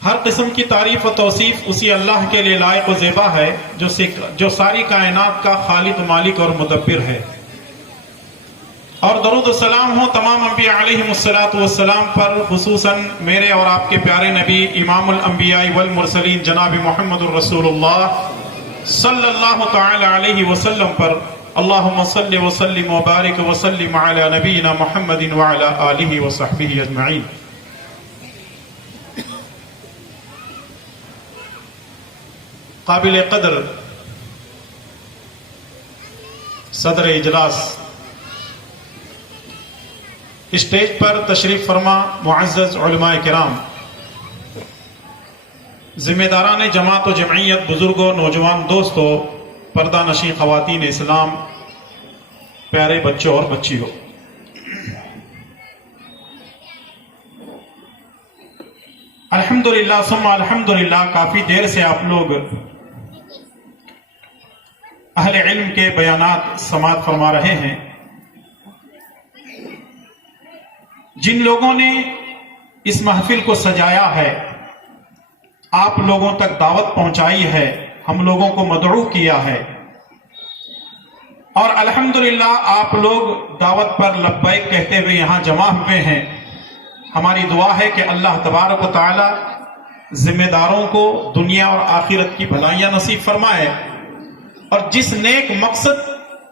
ہر قسم کی تعریف و توصیف اسی اللہ کے لیے لائق و زیبا ہے جو ساری کائنات کا خالق مالک اور مدبر ہے، اور درود و سلام ہو تمام انبیاء علیہم السلام پر، خصوصاً میرے اور آپ کے پیارے نبی امام الانبیاء والمرسلین جناب محمد الرسول اللہ صلی اللہ تعالی علیہ وسلم پر۔ اللہم صلی وسلم وبارک وسلم علی نبینا محمد وعلی آلہ وصحبہ اجمعین۔ قابل قدر صدر اجلاس، اسٹیج پر تشریف فرما معزز علماء کرام، ذمہ داران جماعت و جمعیت، بزرگوں، نوجوان دوستوں، پردہ نشین خواتین اسلام، پیارے بچوں اور بچیوں، الحمدللہ ثم الحمدللہ، کافی دیر سے آپ لوگ اہل علم کے بیانات سماعت فرما رہے ہیں۔ جن لوگوں نے اس محفل کو سجایا ہے، آپ لوگوں تک دعوت پہنچائی ہے، ہم لوگوں کو مدعو کیا ہے، اور الحمدللہ آپ لوگ دعوت پر لبیک کہتے ہوئے یہاں جمع ہوئے ہیں۔ ہماری دعا ہے کہ اللہ تبارک و تعالی ذمہ داروں کو دنیا اور آخرت کی بھلائیاں نصیب فرمائے، اور جس نیک مقصد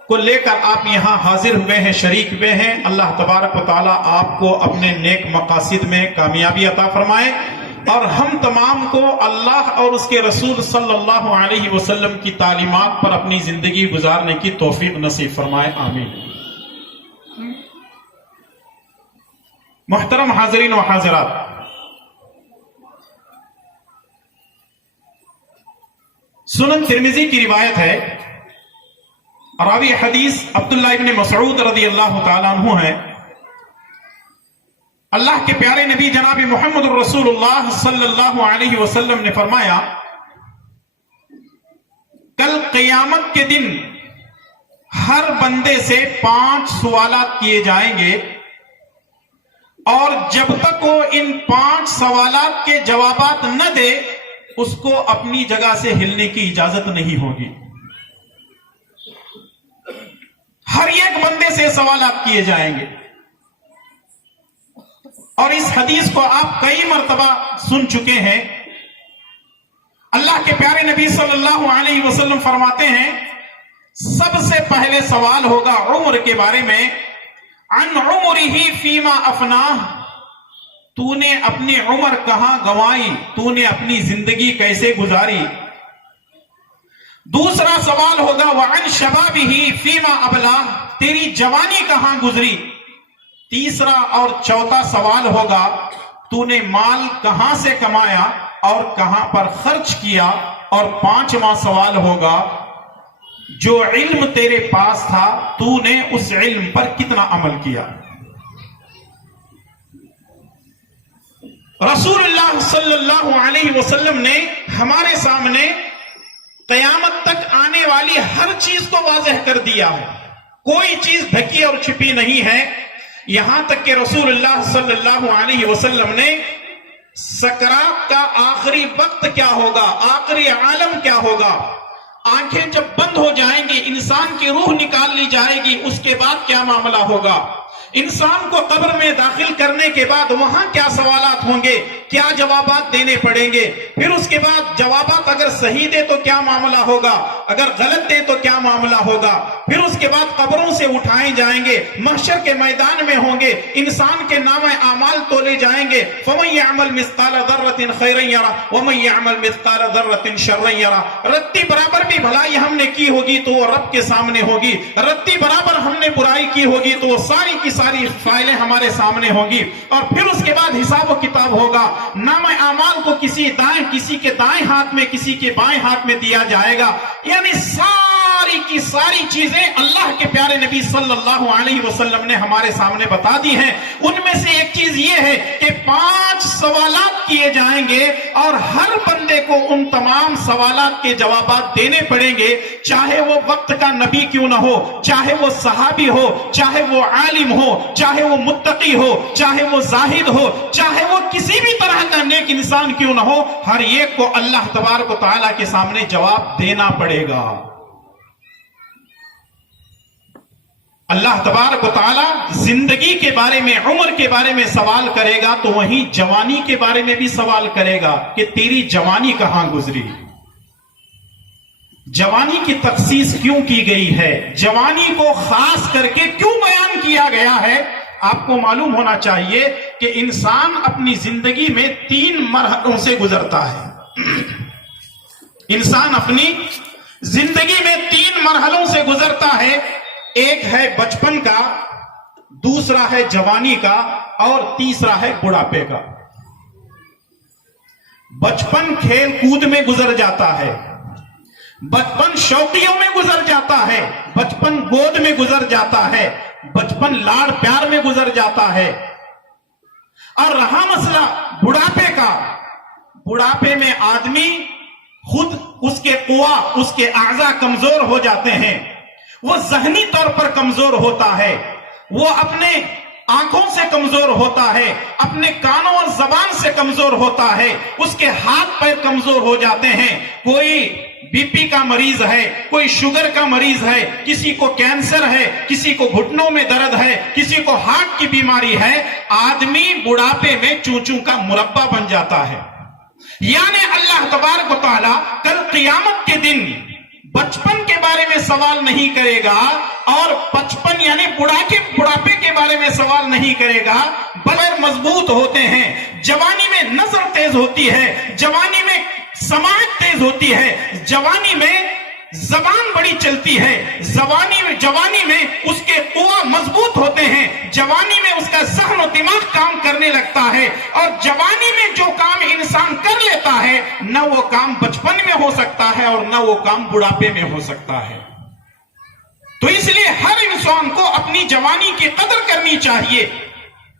کو لے کر آپ یہاں حاضر ہوئے ہیں، شریک ہوئے ہیں، اللہ تبارک و تعالی آپ کو اپنے نیک مقاصد میں کامیابی عطا فرمائے، اور ہم تمام کو اللہ اور اس کے رسول صلی اللہ علیہ وسلم کی تعلیمات پر اپنی زندگی گزارنے کی توفیق نصیب فرمائے، آمین۔ محترم حاضرین و حاضرات، سنن ترمذی کی روایت ہے، راوی حدیث عبداللہ ابن مسعود رضی اللہ تعالیٰ عنہ ہے، اللہ کے پیارے نبی جناب محمد الرسول اللہ صلی اللہ علیہ وسلم نے فرمایا، کل قیامت کے دن ہر بندے سے 5 سوالات کیے جائیں گے، اور جب تک وہ ان 5 سوالات کے جوابات نہ دے، اس کو اپنی جگہ سے ہلنے کی اجازت نہیں ہوگی۔ ہر ایک بندے سے سوالات کیے جائیں گے، اور اس حدیث کو آپ کئی مرتبہ سن چکے ہیں۔ اللہ کے پیارے نبی صلی اللہ علیہ وسلم فرماتے ہیں، سب سے پہلے سوال ہوگا عمر کے بارے میں، عن عمرہ فیما افناہ، تو نے اپنی عمر کہاں گنوائی، تو نے اپنی زندگی کیسے گزاری۔ دوسرا سوال ہوگا وعن شبابہ فیما ابلاہ، تیری جوانی کہاں گزری۔ تیسرا اور چوتھا سوال ہوگا تو نے مال کہاں سے کمایا اور کہاں پر خرچ کیا۔ اور 5واں سوال ہوگا جو علم تیرے پاس تھا تو نے اس علم پر کتنا عمل کیا۔ رسول اللہ صلی اللہ علیہ وسلم نے ہمارے سامنے قیامت تک آنے والی ہر چیز کو واضح کر دیا ہے، کوئی چیز ڈھکی اور چھپی نہیں ہے، یہاں تک کہ رسول اللہ صلی اللہ علیہ وسلم نے سکرات کا آخری وقت کیا ہوگا، آخری عالم کیا ہوگا، آنکھیں جب بند ہو جائیں گی، انسان کی روح نکال لی جائے گی، اس کے بعد کیا معاملہ ہوگا، انسان کو قبر میں داخل کرنے کے بعد وہاں کیا سوالات ہوں گے، کیا جوابات دینے پڑیں گے، پھر اس کے بعد جوابات اگر صحیح دے تو کیا معاملہ ہوگا، اگر غلط دے تو کیا معاملہ ہوگا، پھر اس کے بعد قبروں سے اٹھائے جائیں گے، محشر کے میدان میں ہوں گے، انسان کے نام اعمال تولے جائیں گے، فَمَن يَعْمَلْ مِثْقَالَ ذَرَّةٍ خَيْرًا يَرَهُ وَمَن يَعْمَلْ مِثْقَالَ ذَرَّةٍ شَرًّا يَرَهُ۔ رتی برابر بھی بھلائی ہم نے کی ہوگی تو وہ رب کے سامنے ہوگی، رتی برابر ہم نے برائی کی ہوگی تو وہ ساری کی ساری فائلیں ہمارے سامنے ہوں گی، اور پھر اس کے بعد حساب و کتاب ہوگا۔ نام اعمال کو کسی کے دائیں ہاتھ میں، کسی کے بائیں ہاتھ میں دیا جائے گا، یعنی ساری کی ساری چیزیں اللہ کے پیارے نبی صلی اللہ علیہ وسلم نے ہمارے سامنے بتا دی ہیں۔ ان میں سے ایک چیز یہ ہے کہ 5 سوالات کیے جائیں گے، اور ہر بندے کو ان تمام سوالات کے جوابات دینے پڑیں گے، چاہے وہ وقت کا نبی کیوں نہ ہو، چاہے وہ صحابی ہو، چاہے وہ عالم ہو، چاہے وہ متقی ہو، چاہے وہ زاہد ہو، چاہے وہ کسی بھی طرح کا نیک ایک انسان کیوں نہ ہو، ہر ایک کو اللہ تبارک و تعالیٰ کے سامنے جواب دینا پڑے گا۔ اللہ تبارک و تعالیٰ زندگی کے بارے میں، عمر کے بارے میں سوال کرے گا تو وہیں جوانی کے بارے میں بھی سوال کرے گا کہ تیری جوانی کہاں گزری، جوانی کی تخصیص کیوں کی گئی ہے، جوانی کو خاص کر کے کیوں بیان کیا گیا ہے۔ آپ کو معلوم ہونا چاہیے کہ انسان اپنی زندگی میں 3 مرحلوں سے گزرتا ہے۔ انسان اپنی زندگی میں 3 مرحلوں سے گزرتا ہے، ایک ہے بچپن کا، دوسرا ہے جوانی کا، اور تیسرا ہے بڑھاپے کا۔ بچپن کھیل کود میں گزر جاتا ہے، بچپن شوقیوں میں گزر جاتا ہے، بچپن گود میں گزر جاتا ہے، بچپن لاڑ پیار میں گزر جاتا ہے۔ اور رہا مسئلہ بڑھاپے کا، بڑھاپے میں آدمی خود اس کے قوا، اس کے اعضاء کمزور ہو جاتے ہیں، وہ ذہنی طور پر کمزور ہوتا ہے، وہ اپنے آنکھوں سے کمزور ہوتا ہے، اپنے کانوں اور زبان سے کمزور ہوتا ہے، اس کے ہاتھ پیر کمزور ہو جاتے ہیں۔ کوئی بی پی کا مریض ہے، کوئی شوگر کا مریض ہے، کسی کو کینسر ہے، کسی کو گھٹنوں میں درد ہے، کسی کو ہارٹ کی بیماری ہے۔ آدمی بڑھاپے میں چونچوں کا مربع بن جاتا ہے۔ یعنی اللہ تبارک و تعالی کل قیامت کے دن بچپن کے بارے میں سوال نہیں کرے گا، اور بچپن یعنی بڑھاپے کے بارے میں سوال نہیں کرے گا، بغیر مضبوط ہوتے ہیں۔ جوانی میں نظر تیز ہوتی ہے، جوانی میں سماعت تیز ہوتی ہے، جوانی میں زبان بڑی چلتی ہے، جوانی میں اس کے قوا مضبوط ہوتے ہیں، جوانی میں اس کا ذہن و دماغ کام کرنے لگتا ہے، اور جوانی میں جو کام انسان کر لیتا ہے نہ وہ کام بچپن میں ہو سکتا ہے اور نہ وہ کام بڑھاپے میں ہو سکتا ہے۔ تو اس لیے ہر انسان کو اپنی جوانی کی قدر کرنی چاہیے۔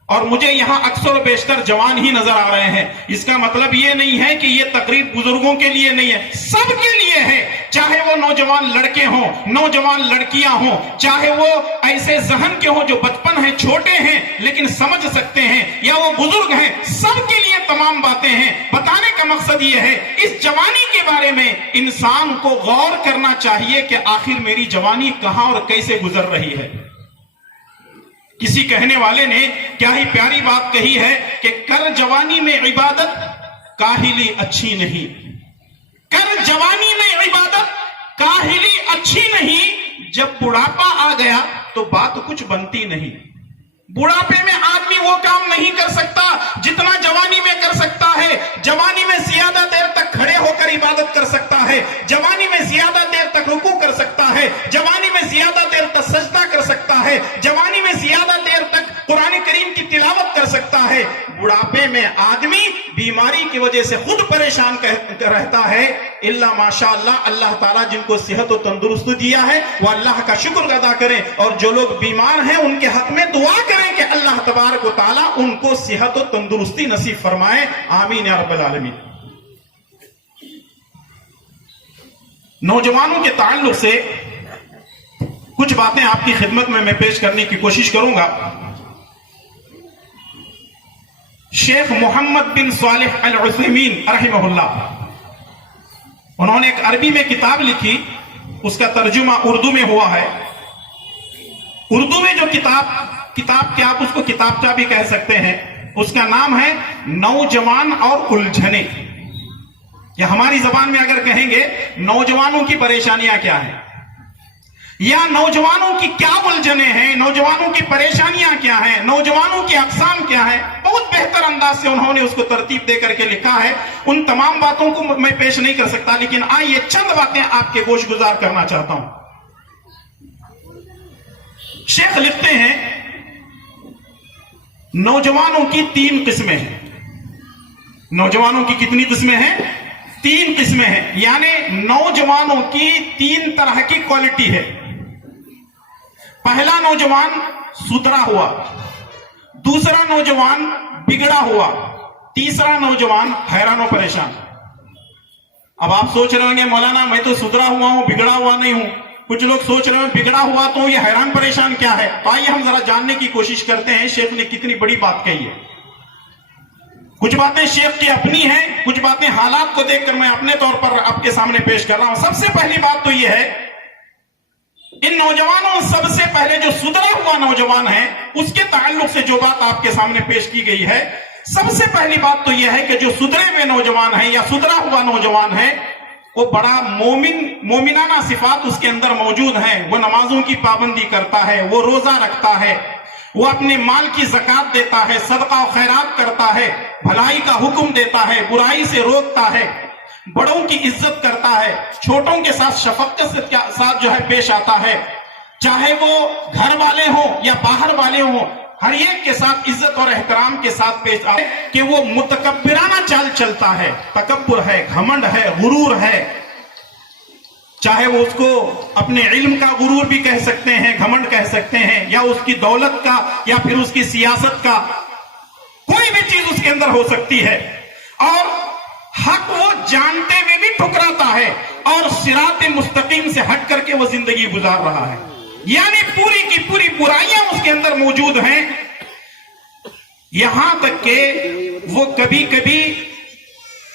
اور مجھے یہاں اکثر و بیشتر جوان ہی نظر آ رہے ہیں، اس کا مطلب یہ نہیں ہے کہ یہ تقریر بزرگوں کے لیے نہیں ہے، سب کے لیے ہے، چاہے وہ نوجوان لڑکے ہوں، نوجوان لڑکیاں ہوں، چاہے وہ ایسے ذہن کے ہوں جو بچپن ہیں، چھوٹے ہیں لیکن سمجھ سکتے ہیں، یا وہ بزرگ ہیں، سب کے لیے تمام باتیں ہیں۔ بتانے کا مقصد یہ ہے اس جوانی کے بارے میں انسان کو غور کرنا چاہیے کہ آخر میری جوانی کہاں اور کیسے گزر رہی ہے۔ کسی کہنے والے نے کیا ہی پیاری بات کہی ہے کہ کر جوانی میں عبادت کاہلی اچھی نہیں، کر جوانی میں عبادت کاہلی اچھی نہیں، جب بڑھاپا آ گیا تو بات کچھ بنتی نہیں۔ بڑھاپے میں آدمی وہ کام نہیں کر سکتا جتنا جوانی میں کر سکتا ہے۔ جوانی میں زیادہ دیر تک کھڑے ہو کر عبادت کر سکتا ہے، جوانی میں زیادہ دیر تک رکوع کر سکتا ہے، جوانی میں زیادہ دیر تک سجدہ کر سکتا ہے، جوانی میں زیادہ دیر تک قرآن کریم کی تلاوت کر سکتا ہے۔ بڑھاپے میں آدمی بیماری کی وجہ سے خود پریشان رہتا ہے، الا ماشاء اللہ، اللہ تعالیٰ جن کو صحت و تندرستی دیا ہے وہ اللہ کا شکر ادا کریں، اور جو لوگ بیمار ہیں ان کے حق میں دعا کریں کہ اللہ تبارک و تعالیٰ ان کو صحت و تندرستی نصیب فرمائے، آمین یا رب العالمین۔ نوجوانوں کے تعلق سے کچھ باتیں آپ کی خدمت میں پیش کرنے کی کوشش کروں گا۔ شیخ محمد بن صالح العثیمین رحمہ اللہ، انہوں نے ایک عربی میں کتاب لکھی، اس کا ترجمہ اردو میں ہوا ہے۔ اردو میں جو کتاب کے آپ اس کو کتابچہ بھی کہہ سکتے ہیں، اس کا نام ہے نوجوان اور الجھنیں، یا ہماری زبان میں اگر کہیں گے نوجوانوں کی پریشانیاں کیا ہیں، یا نوجوانوں کی کیا الجھنیں ہیں، نوجوانوں کی پریشانیاں کیا ہیں، نوجوانوں کی اقسام کیا ہیں، بہت بہتر انداز سے انہوں نے اس کو ترتیب دے کر کے لکھا ہے۔ ان تمام باتوں کو میں پیش نہیں کر سکتا، لیکن آئیے چند باتیں آپ کے گوش گزار کرنا چاہتا ہوں۔ شیخ لکھتے ہیں نوجوانوں کی 3 قسمیں ہیں۔ نوجوانوں کی کتنی قسمیں ہیں؟ 3 قسمیں ہیں، یعنی نوجوانوں کی 3 طرح کی کوالٹی ہے۔ پہلا نوجوان سدھرا ہوا، دوسرا نوجوان بگڑا ہوا، تیسرا نوجوان حیران و پریشان۔ اب آپ سوچ رہے ہوں گے مولانا میں تو سدھرا ہوا ہوں، بگڑا ہوا نہیں ہوں۔ کچھ لوگ سوچ رہے ہیں بگڑا ہوا تو یہ حیران پریشان کیا ہے؟ تو آئیے ہم ذرا جاننے کی کوشش کرتے ہیں شیخ نے کتنی بڑی بات کہی ہے۔ کچھ باتیں شیخ کی اپنی ہیں، کچھ باتیں حالات کو دیکھ کر میں اپنے طور پر آپ کے سامنے پیش کر رہا ہوں۔ سب سے پہلی بات تو یہ ہے، ان نوجوانوں سب سے پہلے جو سدھرا ہوا نوجوان ہے اس کے تعلق سے جو بات آپ کے سامنے پیش کی گئی ہے، سب سے پہلی بات تو یہ ہے کہ جو سدھرے ہوئے نوجوان ہے یا سدھرا ہوا نوجوان ہے وہ بڑا مومنانہ صفات اس کے اندر موجود ہیں۔ وہ نمازوں کی پابندی کرتا ہے، وہ روزہ رکھتا ہے، وہ اپنے مال کی زکات دیتا ہے، صدقہ و خیرات کرتا ہے، بھلائی کا حکم دیتا ہے، برائی سے روکتا ہے، بڑوں کی عزت کرتا ہے، چھوٹوں کے ساتھ شفقت کے ساتھ جو ہے پیش آتا ہے، چاہے وہ گھر والے ہوں یا باہر والے ہوں، ہر ایک کے ساتھ عزت اور احترام کے ساتھ پیش آتا ہے کہ وہ متکبرانہ چال چلتا ہے، تکبر ہے، گھمنڈ ہے، غرور ہے، چاہے وہ اس کو اپنے علم کا غرور بھی کہہ سکتے ہیں، گھمنڈ کہہ سکتے ہیں، یا اس کی دولت کا یا پھر اس کی سیاست کا، کوئی بھی چیز اس کے اندر ہو سکتی ہے، اور حق وہ جانتے ہوئے بھی ٹھکراتا ہے اور صراط مستقیم سے ہٹ کر کے وہ زندگی گزار رہا ہے، یعنی پوری کی پوری برائیاں اس کے اندر موجود ہیں، یہاں تک کہ وہ کبھی کبھی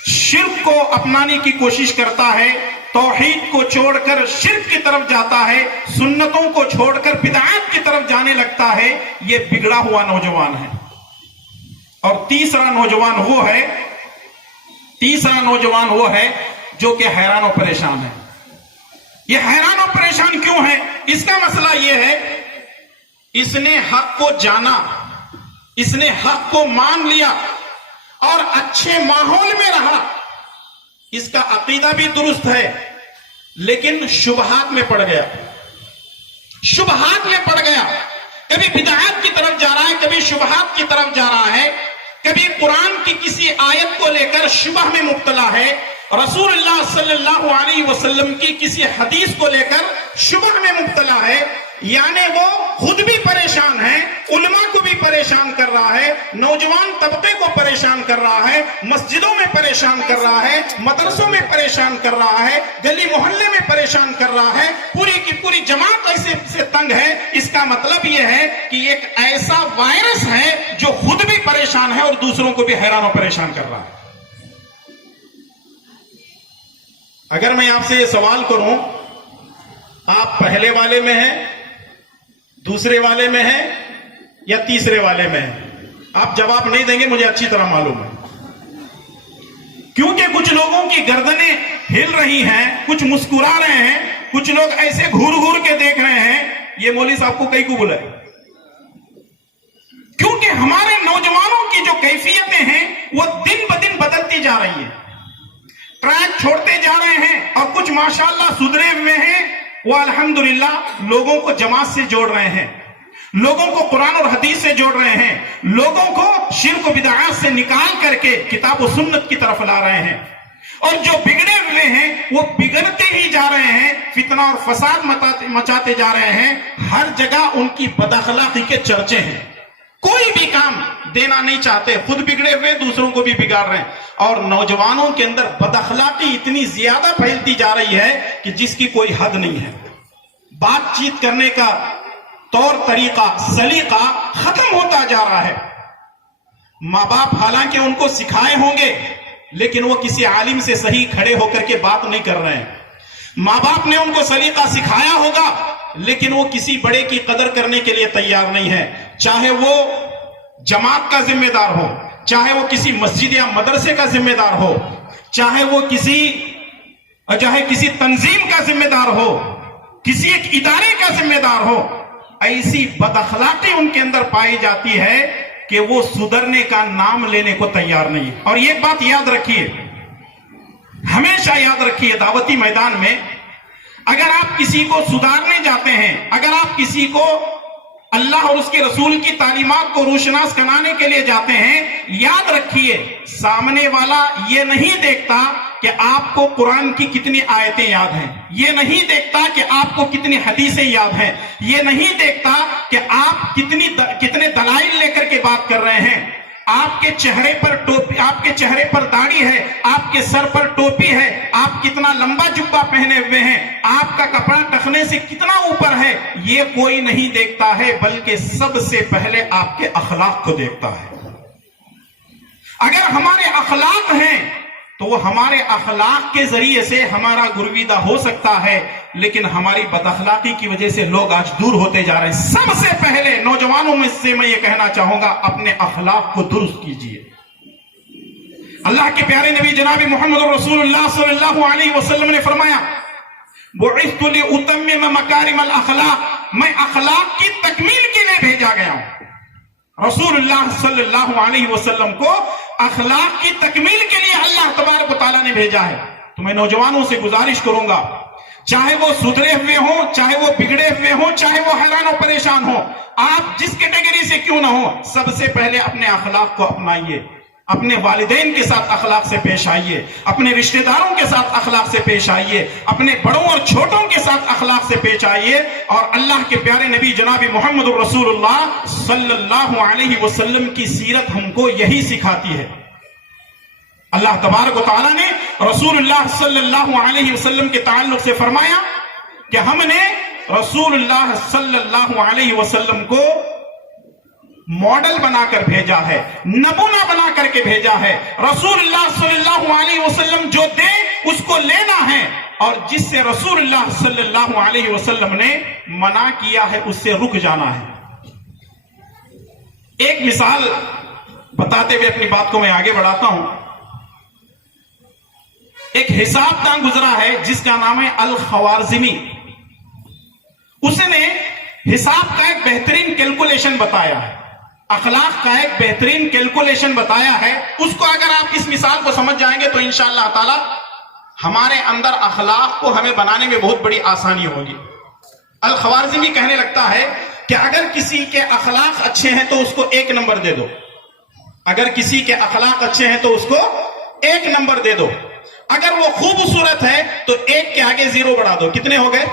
شرک کو اپنانے کی کوشش کرتا ہے، توحید کو چھوڑ کر شرک کی طرف جاتا ہے، سنتوں کو چھوڑ کر بدعات کی طرف جانے لگتا ہے، یہ بگڑا ہوا نوجوان ہے۔ اور تیسرا نوجوان وہ ہے جو کہ حیران و پریشان ہے۔ یہ حیران و پریشان کیوں ہے؟ اس کا مسئلہ یہ ہے، اس نے حق کو جانا، اس نے حق کو مان لیا اور اچھے ماحول میں رہا، اس کا عقیدہ بھی درست ہے، لیکن شبہات میں پڑ گیا، کبھی بدعات کی طرف جا رہا ہے، کبھی شبہات کی طرف جا رہا ہے، کبھی قرآن کی کسی آیت کو لے کر شبہ میں مبتلا ہے، رسول اللہ صلی اللہ علیہ وسلم کی کسی حدیث کو لے کر شبہ میں مبتلا ہے، یعنی وہ خود بھی پریشان ہے، علماء کو بھی پریشان کر رہا ہے، نوجوان طبقے کو پریشان کر رہا ہے، مسجدوں میں پریشان کر رہا ہے، مدرسوں میں پریشان کر رہا ہے، گلی محلے میں پریشان کر رہا ہے، پوری کی پوری جماعت ایسے سے تنگ ہے۔ اس کا مطلب یہ ہے کہ ایک ایسا وائرس ہے جو خود بھی پریشان ہے اور دوسروں کو بھی حیران و پریشان کر رہا ہے۔ اگر میں آپ سے یہ سوال کروں، آپ پہلے والے میں ہیں، دوسرے والے میں ہیں یا تیسرے والے میں ہیں؟ آپ جواب نہیں دیں گے، مجھے اچھی طرح معلوم ہے، کیونکہ کچھ لوگوں کی گردنیں ہل رہی ہیں، کچھ مسکرا رہے ہیں، کچھ لوگ ایسے گھور گھور کے دیکھ رہے ہیں، یہ مولوی صاحب کو کئی کو بلائے، کیونکہ ہمارے نوجوانوں کی جو کیفیتیں ہیں وہ دن بدن بدلتی جا رہی ہیں، ٹریک چھوڑتے جا رہے ہیں، اور کچھ ماشاءاللہ سدھرے ہوئے ہیں، وہ الحمدللہ لوگوں کو جماعت سے جوڑ رہے ہیں، لوگوں کو قرآن اور حدیث سے جوڑ رہے ہیں، لوگوں کو شرک و بدعات سے نکال کر کے کتاب و سنت کی طرف لا رہے ہیں، اور جو بگڑے ہوئے ہیں وہ بگڑتے ہی جا رہے ہیں، فتنہ اور فساد مچاتے جا رہے ہیں، ہر جگہ ان کی بد اخلاقی کے چرچے ہیں، کوئی بھی کام دینا نہیں چاہتے، خود بگڑے ہوئے دوسروں کو بھی بگاڑ رہے ہیں، اور نوجوانوں کے اندر بد اخلاقی اتنی زیادہ پھیلتی جا رہی ہے کہ جس کی کوئی حد نہیں ہے، بات چیت کرنے کا طور طریقہ سلیقہ ختم ہوتا جا رہا ہے۔ ماں باپ حالانکہ ان کو سکھائے ہوں گے، لیکن وہ کسی عالم سے صحیح کھڑے ہو کر کے بات نہیں کر رہے ہیں، ماں باپ نے ان کو سلیقہ سکھایا ہوگا، لیکن وہ کسی بڑے کی قدر کرنے کے لیے تیار نہیں ہے، چاہے وہ جماعت کا ذمہ دار ہو، چاہے وہ کسی مسجد یا مدرسے کا ذمہ دار ہو، چاہے وہ کسی تنظیم کا ذمہ دار ہو، کسی ایک ادارے کا ذمہ دار ہو، ایسی بد اخلاقی ان کے اندر پائی جاتی ہے کہ وہ سدھرنے کا نام لینے کو تیار نہیں ہے۔ اور ایک بات یاد رکھیے، ہمیشہ یاد رکھیے، دعوتی میدان میں اگر آپ کسی کو سدھارنے جاتے ہیں، اگر آپ کسی کو اللہ اور اس کے رسول کی تعلیمات کو روشناس بنانے کے لیے جاتے ہیں، یاد رکھیے سامنے والا یہ نہیں دیکھتا کہ آپ کو قرآن کی کتنی آیتیں یاد ہیں، یہ نہیں دیکھتا کہ آپ کو کتنی حدیثیں یاد ہیں، یہ نہیں دیکھتا کہ آپ کتنے دلائل لے کر کے بات کر رہے ہیں، آپ کے چہرے پر ٹوپی، آپ کے چہرے پر داڑھی ہے، آپ کے سر پر ٹوپی ہے، آپ کتنا لمبا جبہ پہنے ہوئے ہیں، آپ کا کپڑا ٹخنے سے کتنا اوپر ہے، یہ کوئی نہیں دیکھتا ہے، بلکہ سب سے پہلے آپ کے اخلاق کو دیکھتا ہے۔ اگر ہمارے اخلاق ہیں تو وہ ہمارے اخلاق کے ذریعے سے ہمارا گرویدہ ہو سکتا ہے، لیکن ہماری بد اخلاقی کی وجہ سے لوگ آج دور ہوتے جا رہے ہیں۔ سب سے پہلے نوجوانوں میں سے میں یہ کہنا چاہوں گا، اپنے اخلاق کو درست کیجئے۔ اللہ کے پیارے نبی جناب محمد رسول اللہ صلی اللہ علیہ وسلم نے فرمایا، بعثت لأتمم مکارم الاخلاق، میں اخلاق کی تکمیل کے لیے بھیجا گیا ہوں۔ رسول اللہ صلی اللہ علیہ وسلم کو اخلاق کی تکمیل کے لیے اللہ تبارک و تعالیٰ نے بھیجا ہے۔ تو میں نوجوانوں سے گزارش کروں گا، چاہے وہ سدھرے ہوئے ہوں، چاہے وہ بگڑے ہوئے ہوں، چاہے وہ حیران و پریشان ہوں، آپ جس کیٹیگری سے کیوں نہ ہو، سب سے پہلے اپنے اخلاق کو اپنائیے۔ اپنے والدین کے ساتھ اخلاق سے پیش آئیے، اپنے رشتہ داروں کے ساتھ اخلاق سے پیش آئیے، اپنے بڑوں اور چھوٹوں کے ساتھ اخلاق سے پیش آئیے۔ اور اللہ کے پیارے نبی جناب محمد رسول اللہ صلی اللہ علیہ وسلم کی سیرت ہم کو یہی سکھاتی ہے۔ اللہ تبارک و تعالیٰ نے رسول اللہ صلی اللہ علیہ وسلم کے تعلق سے فرمایا کہ ہم نے رسول اللہ صلی اللہ علیہ وسلم کو ماڈل بنا کر بھیجا ہے، نمونہ بنا کر کے بھیجا ہے۔ رسول اللہ صلی اللہ علیہ وسلم جو دے اس کو لینا ہے، اور جس سے رسول اللہ صلی اللہ علیہ وسلم نے منع کیا ہے اس سے رک جانا ہے۔ ایک مثال بتاتے ہوئے اپنی بات کو میں آگے بڑھاتا ہوں۔ ایک حساب دان گزرا ہے جس کا نام ہے الخوارزمی۔ اس نے حساب کا ایک بہترین کیلکولیشن بتایا ہے، اخلاق کا ایک بہترین کیلکولیشن بتایا ہے۔ اس کو اگر آپ اس مثال کو سمجھ جائیں گے تو انشاءاللہ تعالی ہمارے اندر اخلاق کو ہمیں بنانے میں بہت بڑی آسانی ہوگی۔ الخوارزمی کہنے لگتا ہے کہ اگر کسی کے اخلاق اچھے ہیں تو اس کو 1 نمبر دے دو، اگر کسی کے اخلاق اچھے ہیں تو اس کو 1 نمبر دے دو، اگر وہ خوبصورت ہے تو 1 کے آگے 0 بڑھا دو۔ کتنے ہو گئے؟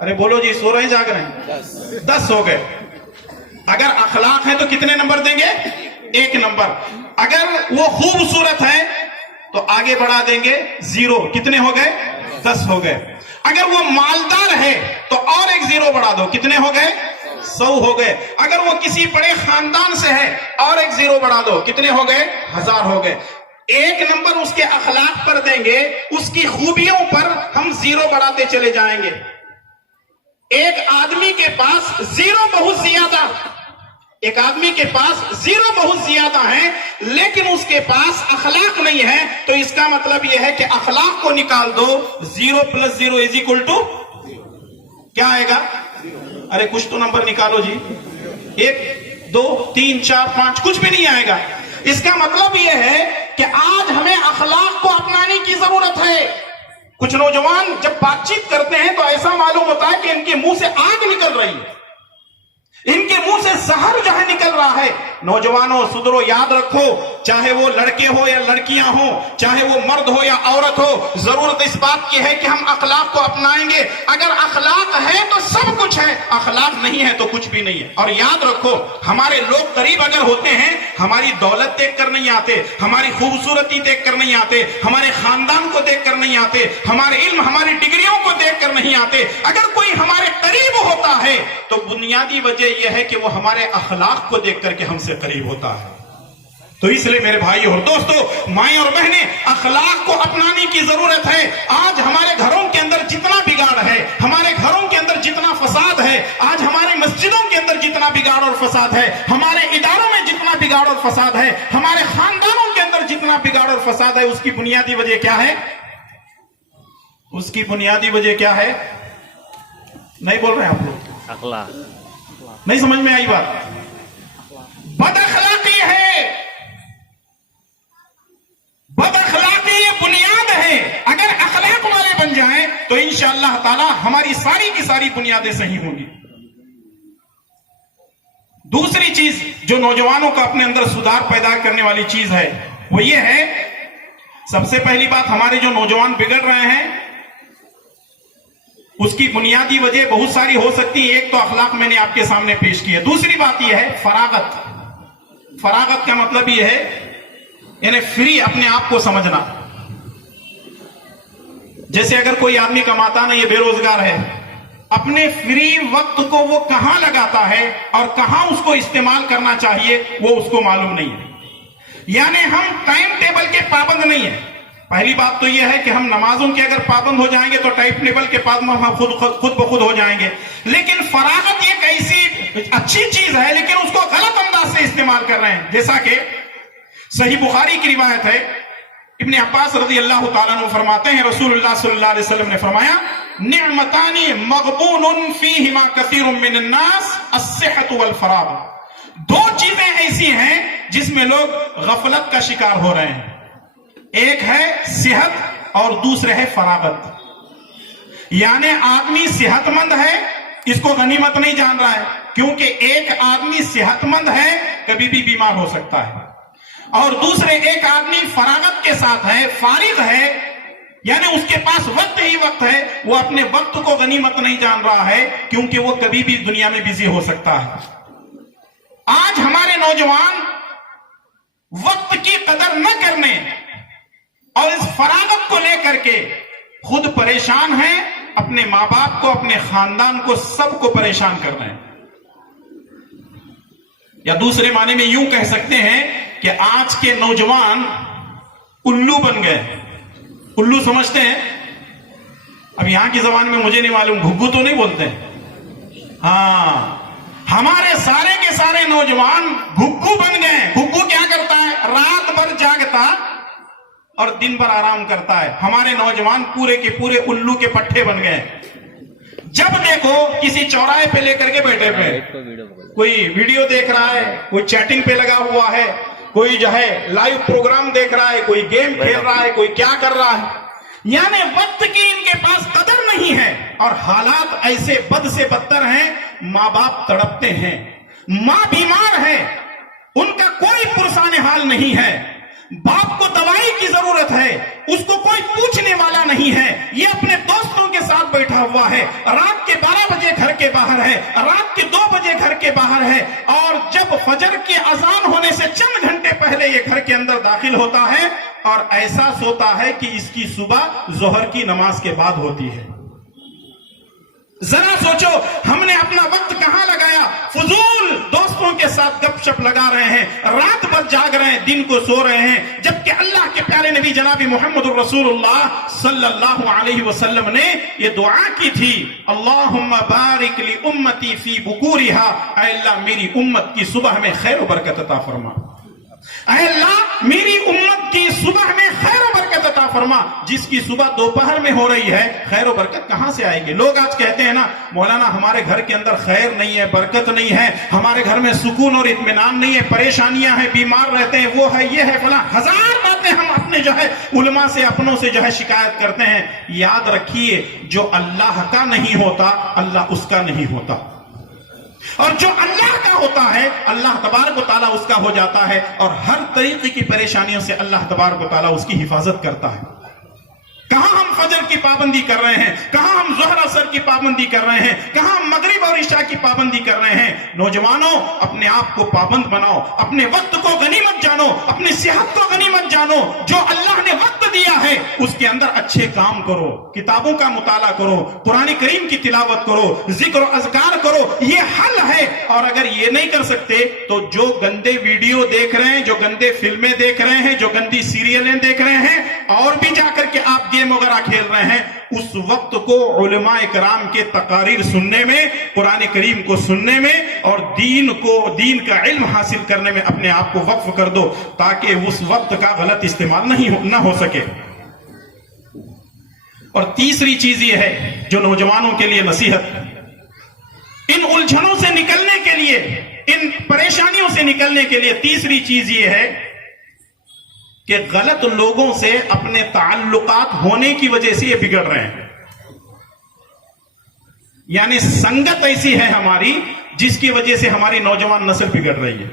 ارے بولو جی، سو رہے ہیں جاگ رہے ہیں؟ 10 ہو گئے۔ اگر اخلاق ہے تو کتنے نمبر دیں گے؟ 1 نمبر۔ اگر وہ خوبصورت ہے تو آگے بڑھا دیں گے 0۔ کتنے ہو گئے؟ 10 ہو گئے۔ اگر وہ مالدار ہے تو اور 1 0 بڑھا دو۔ کتنے ہو گئے؟ 100 ہو گئے۔ اگر وہ کسی بڑے خاندان سے ہے اور 1 0 بڑھا دو۔ کتنے ہو گئے؟ 1000 ہو گئے۔ 1 نمبر اس کے اخلاق پر دیں گے، اس کی خوبیوں پر ہم 0 بڑھاتے چلے جائیں گے۔ ایک آدمی کے پاس 0 بہت زیادہ، ایک آدمی کے پاس 0 بہت زیادہ ہیں لیکن اس کے پاس اخلاق نہیں ہے، تو اس کا مطلب یہ ہے کہ اخلاق کو نکال دو۔ 0 + 0 = کیا آئے گا؟ ارے کچھ تو نمبر نکالو جی۔ 1 2 3 4 5 کچھ بھی نہیں آئے گا۔ اس کا مطلب یہ ہے کہ آج ہمیں اخلاق کو اپنانے کی ضرورت ہے۔ کچھ نوجوان جب بات چیت کرتے ہیں تو ایسا معلوم ہوتا ہے کہ ان کے منہ سے آگ نکل رہی ہے، ان کے منہ سے زہر جو ہے نکل رہا ہے۔ نوجوانوں سدھرو، یاد رکھو، چاہے وہ لڑکے ہو یا لڑکیاں ہوں، چاہے وہ مرد ہو یا عورت ہو، ضرورت اس بات کی ہے کہ ہم اخلاق کو اپنائیں گے۔ اگر اخلاق ہے تو سب کچھ ہے، اخلاق نہیں ہے تو کچھ بھی نہیں ہے۔ اور یاد رکھو، ہمارے لوگ قریب اگر ہوتے ہیں، ہماری دولت دیکھ کر نہیں آتے، ہماری خوبصورتی دیکھ کر نہیں آتے، ہمارے خاندان کو دیکھ کر نہیں آتے، ہمارے علم ہماری ڈگریوں کو دیکھ کر نہیں آتے۔ اگر کوئی ہمارے قریب ہوتا ہے تو بنیادی وجہ یہ ہے کہ وہ ہمارے اخلاق کو دیکھ کر کے ہم سے قریب ہوتا ہے۔ تو اس لیے میرے بھائی اور دوستو، مائیں اور بہنیں، اخلاق کو اپنانے کی ضرورت ہے۔ آج ہمارے گھروں کے اندر جتنا بگاڑ ہے، ہمارے گھروں کے اندر جتنا فساد ہے، آج ہماری مسجدوں کے اندر جتنا بگاڑ اور فساد ہے، ہمارے اداروں میں جتنا بگاڑ اور فساد ہے، ہمارے خاندانوں کے اندر جتنا بگاڑ اور فساد ہے، اس کی بنیادی وجہ کیا ہے؟ اس کی بنیادی وجہ کیا ہے؟ نہیں بول رہے ہیں آپ لوگ؟ اخلاق۔ نہیں سمجھ میں آئی بات؟ بد اخلاقی ہے، بد اخلاقی یہ بنیاد ہے۔ اگر اخلاق والے بن جائیں تو انشاءاللہ تعالی ہماری ساری کی ساری بنیادیں صحیح ہوں گی۔ دوسری چیز جو نوجوانوں کا اپنے اندر سدھار پیدا کرنے والی چیز ہے وہ یہ ہے، سب سے پہلی بات، ہمارے جو نوجوان بگڑ رہے ہیں اس کی بنیادی وجہ بہت ساری ہو سکتی ہے۔ ایک تو اخلاق میں نے آپ کے سامنے پیش کی ہے۔ دوسری بات یہ ہے فراغت۔ فراغت کا مطلب یہ ہے یعنی فری اپنے آپ کو سمجھنا۔ جیسے اگر کوئی آدمی کماتا نہیں ہے، بے روزگار ہے، اپنے فری وقت کو وہ کہاں لگاتا ہے اور کہاں اس کو استعمال کرنا چاہیے وہ اس کو معلوم نہیں ہے۔ یعنی ہم ٹائم ٹیبل کے پابند نہیں ہیں. پہلی بات تو یہ ہے کہ ہم نمازوں کے اگر پابند ہو جائیں گے تو ٹائم ٹیبل کے پابند ہم خود بخود ہو جائیں گے. لیکن فراغت ایک ایسی اچھی چیز ہے لیکن اس کو غلط انداز سے استعمال کر رہے ہیں. جیسا کہ صحیح بخاری کی روایت ہے, ابن عباس رضی اللہ تعالیٰ عنہ فرماتے ہیں رسول اللہ صلی اللہ علیہ وسلم نے فرمایا نعمتان مغبون فیہما کثیر من الناس الصحت والفراغ. دو چیزیں ایسی ہیں جس میں لوگ غفلت کا شکار ہو رہے ہیں. ایک ہے صحت اور دوسرے ہے فراغت. یعنی آدمی صحت مند ہے, اس کو غنیمت نہیں جان رہا ہے, کیونکہ ایک آدمی صحت مند ہے کبھی بھی بیمار ہو سکتا ہے, اور دوسرے ایک آدمی فراغت کے ساتھ ہے, فارغ ہے, یعنی اس کے پاس وقت ہی وقت ہے, وہ اپنے وقت کو غنیمت نہیں جان رہا ہے کیونکہ وہ کبھی بھی دنیا میں بزی ہو سکتا ہے. آج ہمارے نوجوان وقت کی قدر نہ کرنے اور اس فراغت کو لے کر کے خود پریشان ہیں, اپنے ماں باپ کو, اپنے خاندان کو, سب کو پریشان کر رہے ہیں. یا دوسرے معنی میں یوں کہہ سکتے ہیں کہ آج کے نوجوان الو بن گئے. الو سمجھتے ہیں؟ اب یہاں کی زبان میں مجھے نہیں معلوم, گھگو تو نہیں بولتے ہیں؟ ہاں, ہمارے سارے کے سارے نوجوان گھگو بن گئے. گھگو کیا کرتا ہے؟ رات بھر جاگتا اور دن بھر آرام کرتا ہے. ہمارے نوجوان پورے کے پورے الو کے پٹھے بن گئے. جب دیکھو کسی چوراہے پہ لے کر کے بیٹھے ہوئے, کوئی ویڈیو دیکھ رہا ہے, کوئی چیٹنگ پہ لگا ہوا ہے, کوئی جو ہے لائیو پروگرام دیکھ رہا ہے, کوئی گیم کھیل رہا ہے, کوئی کیا کر رہا ہے. یعنی وقت کی ان کے پاس قدر نہیں ہے, اور حالات ایسے بد سے بدتر ہیں. ماں باپ تڑپتے ہیں, ماں بیمار ہے, ان کا کوئی پرسان حال نہیں ہے, باپ کو دوائی کی ضرورت ہے, اس کو کوئی پوچھنے والا نہیں ہے. یہ اپنے دوستوں کے ساتھ بیٹھا ہوا ہے, رات کے 12 بجے گھر کے باہر ہے, رات کے 2 بجے گھر کے باہر ہے, اور جب فجر کی اذان ہونے سے چند گھنٹے پہلے یہ گھر کے اندر داخل ہوتا ہے اور احساس ہوتا ہے کہ اس کی صبح ظہر کی نماز کے بعد ہوتی ہے. ذرا سوچو ہم نے اپنا وقت کہاں لگایا؟ فضول دوستوں کے ساتھ گپ شپ لگا رہے ہیں, رات بھر جاگ رہے ہیں, دن کو سو رہے ہیں, جبکہ اللہ کے پیارے نبی جناب محمد الرسول اللہ صلی اللہ علیہ وسلم نے یہ دعا کی تھی, اللہم بارک لی امتی فی بکورہا, اے اللہ میری امت کی صبح میں خیر و برکت عطا فرما, اے اللہ میری امت کی صبح میں خیر و برکت عطا فرما. جس کی صبح دوپہر میں ہو رہی ہے, خیر و برکت کہاں سے آئے گی؟ لوگ آج کہتے ہیں نا مولانا ہمارے گھر کے اندر خیر نہیں ہے, برکت نہیں ہے, ہمارے گھر میں سکون اور اطمینان نہیں ہے, پریشانیاں ہیں, بیمار رہتے ہیں, وہ ہے, یہ ہے, فلاں, ہزار باتیں ہم اپنے جو ہے علماء سے, اپنوں سے جو ہے شکایت کرتے ہیں. یاد رکھیے جو اللہ کا نہیں ہوتا اللہ اس کا نہیں ہوتا, اور جو اللہ کا ہوتا ہے اللہ تبارک و تعالیٰ اس کا ہو جاتا ہے, اور ہر طریقے کی پریشانیوں سے اللہ تبارک و تعالیٰ اس کی حفاظت کرتا ہے. کہاں ہم فجر کی پابندی کر رہے ہیں, کہاں ہم ظہر اثر کی پابندی کر رہے ہیں, کہاں ہم مغرب اور عشاء کی پابندی کر رہے ہیں. نوجوانوں اپنے آپ کو پابند بناؤ, اپنے وقت کو غنیمت جانو, اپنی صحت کو غنیمت جانو. جو اللہ نے وقت دیا ہے اس کے اندر اچھے کام کرو, کتابوں کا مطالعہ کرو, قرآن کریم کی تلاوت کرو, ذکر و اذکار کرو, یہ حل ہے. اور اگر یہ نہیں کر سکتے تو جو گندے ویڈیو دیکھ رہے ہیں, جو گندے فلمیں دیکھ رہے ہیں, جو گندی سیریلیں دیکھ رہے ہیں, اور بھی جا کر کے آپ گیم وغیرہ کھیل رہے ہیں, اس وقت کو علماء کرام کے تقاریر سننے میں, قرآن کریم کو سننے میں, اور دین کا علم حاصل کرنے میں اپنے آپ کو وقف کر دو, تاکہ اس وقت کا غلط استعمال نہ ہو سکے. اور تیسری چیز یہ ہے جو نوجوانوں کے لیے نصیحت, ان الجھنوں سے نکلنے کے لیے, ان پریشانیوں سے نکلنے کے لیے تیسری چیز یہ ہے کہ غلط لوگوں سے اپنے تعلقات ہونے کی وجہ سے یہ بگڑ رہے ہیں. یعنی سنگت ایسی ہے ہماری جس کی وجہ سے ہماری نوجوان نسل بگڑ رہی ہے.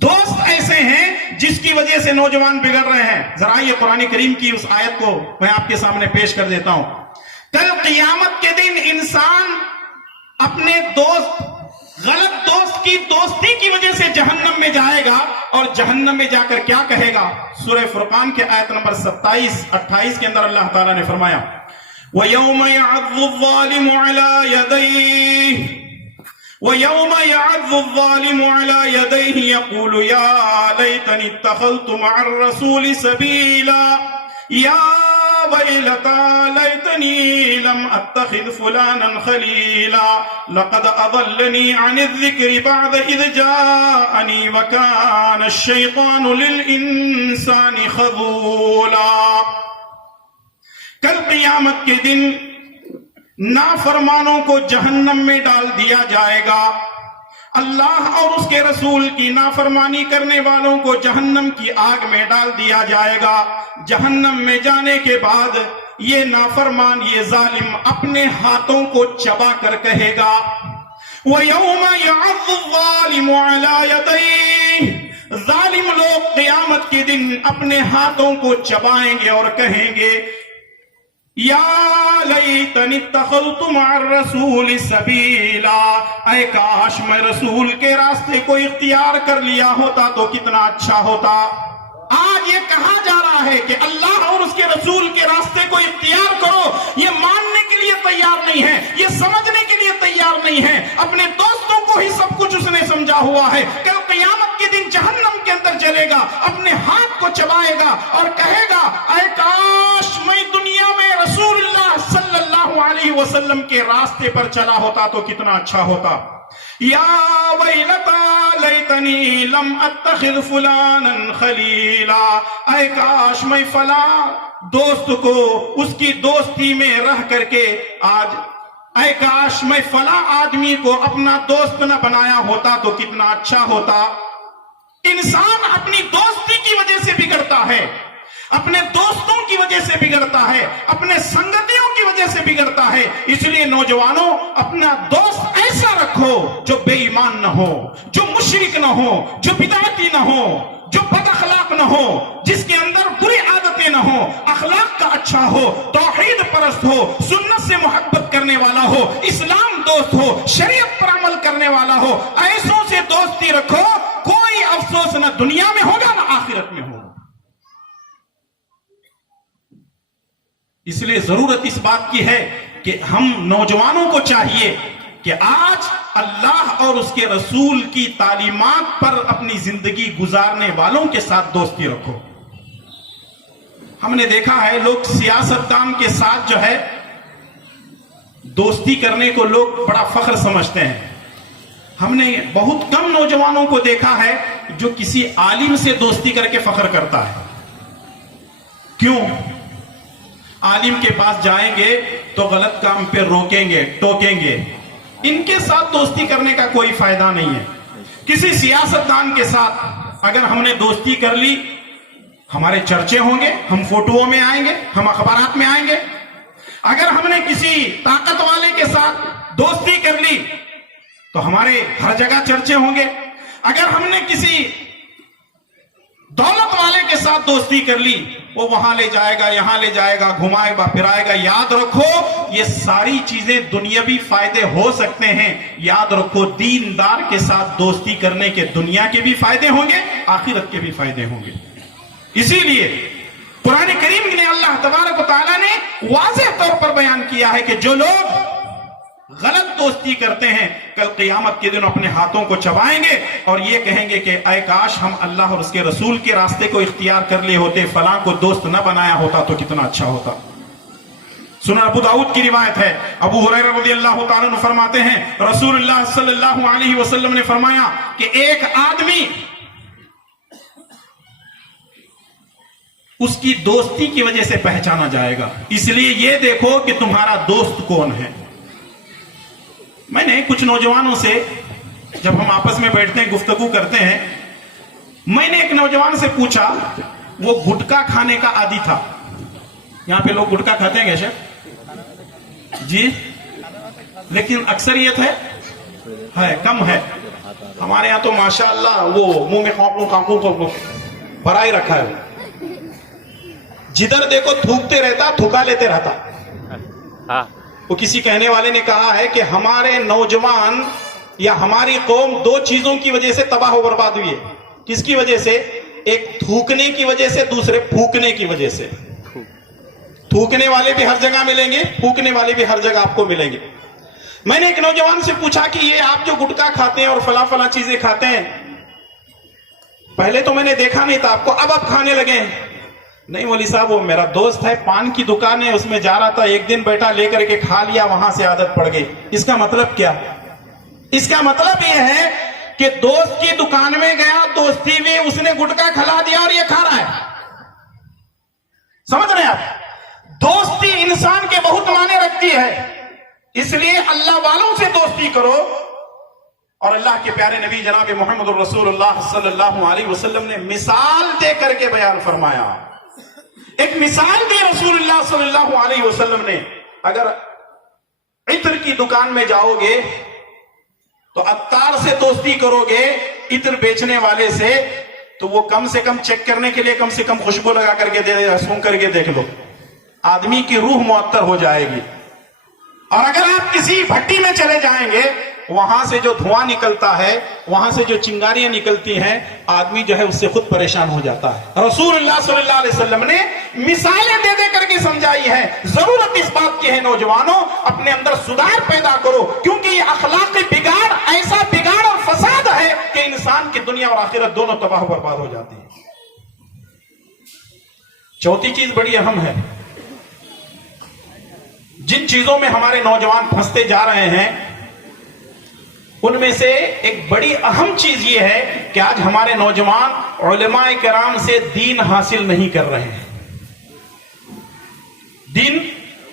دوست ایسے ہیں جس کی وجہ سے نوجوان بگڑ رہے ہیں. ذرا یہ قرآن کریم کی اس آیت کو میں آپ کے سامنے پیش کر دیتا ہوں. کل قیامت کے دن انسان اپنے غلط دوست کی دوستی کی وجہ سے جہنم میں جائے گا, اور جہنم میں جا کر کیا کہے گا؟ سورہ فرقان کے آیت نمبر 27-28 کے اندر اللہ تعالیٰ نے فرمایا وَيَوْمَ يَعَضُّ الظَّالِمُ عَلَى يَدَيْهِ وَيَوْمَ يَعَضُّ الظَّالِمُ عَلَى يَدَيْهِ يَقُولُ يَا لَيْتَنِي اتَّخَذْتُ مَعَ الرَّسُولِ سَبِيلًا يَا وَيْلَتَى لَيْتَنِي لَمْ أَتَّخِذْ فُلَانًا خَلِيلًا لَقَدْ أَضَلَّنِي عَنِ الذِّكْرِ بَعْدَ إِذْ جَاءَنِي وَكَانَ الشَّيْطَانُ لِلْإِنسَانِ خَذُولًا۔ کل قیامت کے دن نافرمانوں کو جہنم میں ڈال دیا جائے گا، اللہ اور اس کے رسول کی نافرمانی کرنے والوں کو جہنم کی آگ میں ڈال دیا جائے گا۔ جہنم میں جانے کے بعد یہ نافرمان، یہ ظالم اپنے ہاتھوں کو چبا کر کہے گا وَيَوْمَ يَعَضُّ الظَّالِمُ عَلَى يَدَيْهِ، ظالم لوگ قیامت کے دن اپنے ہاتھوں کو چبائیں گے اور کہیں گے یا لیتنی اتخذت مع الرسول سبیلا، اے کاش میں رسول کے راستے کو اختیار کر لیا ہوتا تو کتنا اچھا ہوتا۔ آج یہ کہا جا رہا ہے کہ اللہ اور اس کے رسول کے راستے کو اختیار کرو، یہ ماننے کے لیے تیار نہیں ہے، یہ سمجھنے کے لیے تیار نہیں ہے، اپنے دوستوں کو ہی سب کچھ اس نے سمجھا ہوا ہے۔ کل قیامت کے دن جہنم کے اندر چلے گا، اپنے ہاتھ کو چبائے گا اور کہے گا اے کاش میں دنیا میں رسول اللہ صلی اللہ علیہ وسلم کے راستے پر چلا ہوتا تو کتنا اچھا ہوتا۔ یا ویلتا لیتنی لم اتخذ فلانا خلیلا، اے کاش میں فلاں دوست کو اس کی دوستی میں رہ کر کے اے کاش میں فلاں آدمی کو اپنا دوست نہ بنایا ہوتا تو کتنا اچھا ہوتا۔ انسان اپنی دوستی کی وجہ سے بگڑتا ہے، اپنے دوستوں کی وجہ سے بگڑتا ہے، اپنے سنگتیوں کی وجہ سے بگڑتا ہے۔ اس لیے نوجوانوں، اپنا دوست ایسا رکھو جو بے ایمان نہ ہو، جو مشرک نہ ہو، جو بدعتی نہ ہو، جو بد اخلاق نہ ہو، جس کے اندر بری عادتیں نہ ہو، اخلاق کا اچھا ہو، توحید پرست ہو، سنت سے محبت کرنے والا ہو، اسلام دوست ہو، شریعت پر عمل کرنے والا ہو۔ ایسوں سے دوستی رکھو، کوئی افسوس نہ دنیا میں ہوگا نہ آخرت میں ہوگا۔ اس لیے ضرورت اس بات کی ہے کہ ہم نوجوانوں کو چاہیے کہ آج اللہ اور اس کے رسول کی تعلیمات پر اپنی زندگی گزارنے والوں کے ساتھ دوستی رکھو۔ ہم نے دیکھا ہے لوگ سیاستدان کے ساتھ جو ہے دوستی کرنے کو لوگ بڑا فخر سمجھتے ہیں۔ ہم نے بہت کم نوجوانوں کو دیکھا ہے جو کسی عالم سے دوستی کر کے فخر کرتا ہے۔ کیوں؟ عالم کے پاس جائیں گے تو غلط کام پہ روکیں گے، ٹوکیں گے، ان کے ساتھ دوستی کرنے کا کوئی فائدہ نہیں ہے۔ کسی سیاستدان کے ساتھ اگر ہم نے دوستی کر لی، ہمارے چرچے ہوں گے، ہم فوٹوؤں میں آئیں گے، ہم اخبارات میں آئیں گے۔ اگر ہم نے کسی طاقت والے کے ساتھ دوستی کر لی تو ہمارے ہر جگہ چرچے ہوں گے۔ اگر ہم نے کسی دولت والے کے ساتھ دوستی کر لی، وہ وہاں لے جائے گا، یہاں لے جائے گا، گھمائے گا، پھرائے گا۔ یاد رکھو یہ ساری چیزیں دنیاوی فائدے ہو سکتے ہیں، یاد رکھو دیندار کے ساتھ دوستی کرنے کے دنیا کے بھی فائدے ہوں گے، آخرت کے بھی فائدے ہوں گے۔ اسی لیے قرآن کریم نے اللہ تبارک و تعالیٰ نے واضح طور پر بیان کیا ہے کہ جو لوگ غلط دوستی کرتے ہیں کل قیامت کے دن اپنے ہاتھوں کو چبائیں گے اور یہ کہیں گے کہ اے کاش ہم اللہ اور اس کے رسول کے راستے کو اختیار کر لیے ہوتے، فلاں کو دوست نہ بنایا ہوتا تو کتنا اچھا ہوتا۔ سنن ابو داؤد کی روایت ہے، ابو ہریرہ رضی اللہ تعالیٰ عنہ فرماتے ہیں رسول اللہ صلی اللہ علیہ وسلم نے فرمایا کہ ایک آدمی اس کی دوستی کی وجہ سے پہچانا جائے گا۔ اس لیے یہ دیکھو کہ تمہارا دوست کون ہے۔ میں نے کچھ نوجوانوں سے جب ہم آپس میں بیٹھتے ہیں، گفتگو کرتے ہیں، میں نے ایک نوجوان سے پوچھا، وہ گٹکا کھانے کا عادی تھا۔ یہاں پہ لوگ گٹکا کھاتے ہیں کیسے؟ جی، لیکن اکثریت ہے کم ہے۔ ہمارے یہاں تو ماشاءاللہ وہ منہ میں کانکوں کو بھرائی رکھا ہے، جدھر دیکھو تھوکتے رہتا، تھوکا لیتے رہتا۔ وہ کسی کہنے والے نے کہا ہے کہ ہمارے نوجوان یا ہماری قوم دو چیزوں کی وجہ سے تباہ و برباد ہوئی ہے۔ کس کی وجہ سے؟ ایک تھوکنے کی وجہ سے، دوسرے پھونکنے کی وجہ سے۔ تھوکنے والے بھی ہر جگہ ملیں گے، پھونکنے والے بھی ہر جگہ آپ کو ملیں گے۔ میں نے ایک نوجوان سے پوچھا کہ یہ آپ جو گٹکا کھاتے ہیں اور فلاں فلاں چیزیں کھاتے ہیں، پہلے تو میں نے دیکھا نہیں تھا آپ کو، اب آپ کھانے لگے ہیں؟ نہیں مولوی صاحب، وہ میرا دوست ہے، پان کی دکان ہے، اس میں جا رہا تھا، ایک دن بیٹا لے کر کے کھا لیا، وہاں سے عادت پڑ گئی۔ اس کا مطلب کیا؟ اس کا مطلب یہ ہے کہ دوست کی دکان میں گیا، دوستی میں اس نے گٹکا کھلا دیا اور یہ کھا رہا ہے۔ سمجھ رہے ہیں آپ؟ دوستی انسان کے بہت معنی رکھتی ہے، اس لیے اللہ والوں سے دوستی کرو۔ اور اللہ کے پیارے نبی جناب محمد الرسول اللہ صلی اللہ علیہ وسلم نے مثال دے کر کے بیان فرمایا، ایک مثال دی رسول اللہ صلی اللہ علیہ وسلم نے۔ اگر عطر کی دکان میں جاؤ گے تو عطار سے دوستی کرو گے، عطر بیچنے والے سے، تو وہ کم سے کم چیک کرنے کے لیے کم سے کم خوشبو لگا کر کے دے دے گا، سونگ کر کے دیکھ لو، آدمی کی روح معطر ہو جائے گی۔ اور اگر آپ کسی بھٹی میں چلے جائیں گے، وہاں سے جو دھواں نکلتا ہے، وہاں سے جو چنگاریاں نکلتی ہیں، آدمی جو ہے اس سے خود پریشان ہو جاتا ہے۔ رسول اللہ صلی اللہ علیہ وسلم نے مثالیں دے دے کر کے سمجھائی ہے۔ ضرورت اس بات کی ہے نوجوانوں، اپنے اندر سدھار پیدا کرو، کیونکہ یہ اخلاقی بگاڑ ایسا بگاڑ اور فساد ہے کہ انسان کی دنیا اور آخرت دونوں تباہ و برباد ہو جاتی ہے۔ چوتھی چیز بڑی اہم ہے، جن چیزوں میں ہمارے نوجوان پھنستے جا رہے ہیں، ان میں سے ایک بڑی اہم چیز یہ ہے کہ آج ہمارے نوجوان علماء کرام سے دین حاصل نہیں کر رہے ہیں۔ دین